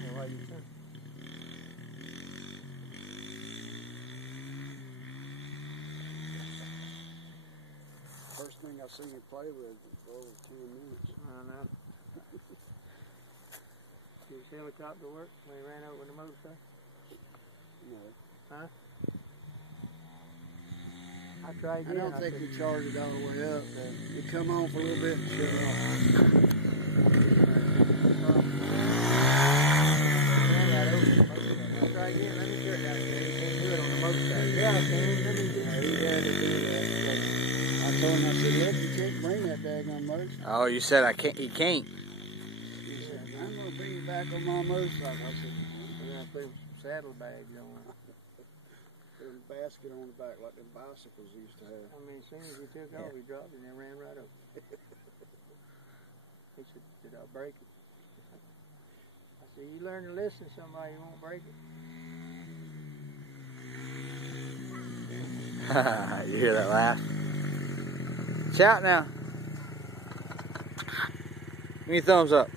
learning while you're turning. First thing I seen you play with was over 10 minutes. I know. Did his helicopter work when he ran over the motorcycle? No. Huh? I tried I don't think we charged it all the way up. It come on for a little bit and shut off. I'll try again. Let me do it out there. You can't do it on the motorcycle. Yeah, I can. Let me do it. He had to do that. I told him, I said, look, you can't bring that daggone motorcycle. Oh, you said I can't. You can't. He said, I'm going to bring you back on my motorcycle. I said, We're going to put some saddlebags on it. put a basket on the back like them bicycles used to have. I mean, as soon as he took off, he dropped it and then ran right over. He said, did I break it? I said, you learn to listen to somebody, you won't break it. You hear that laugh? Shout now. Give me a thumbs up.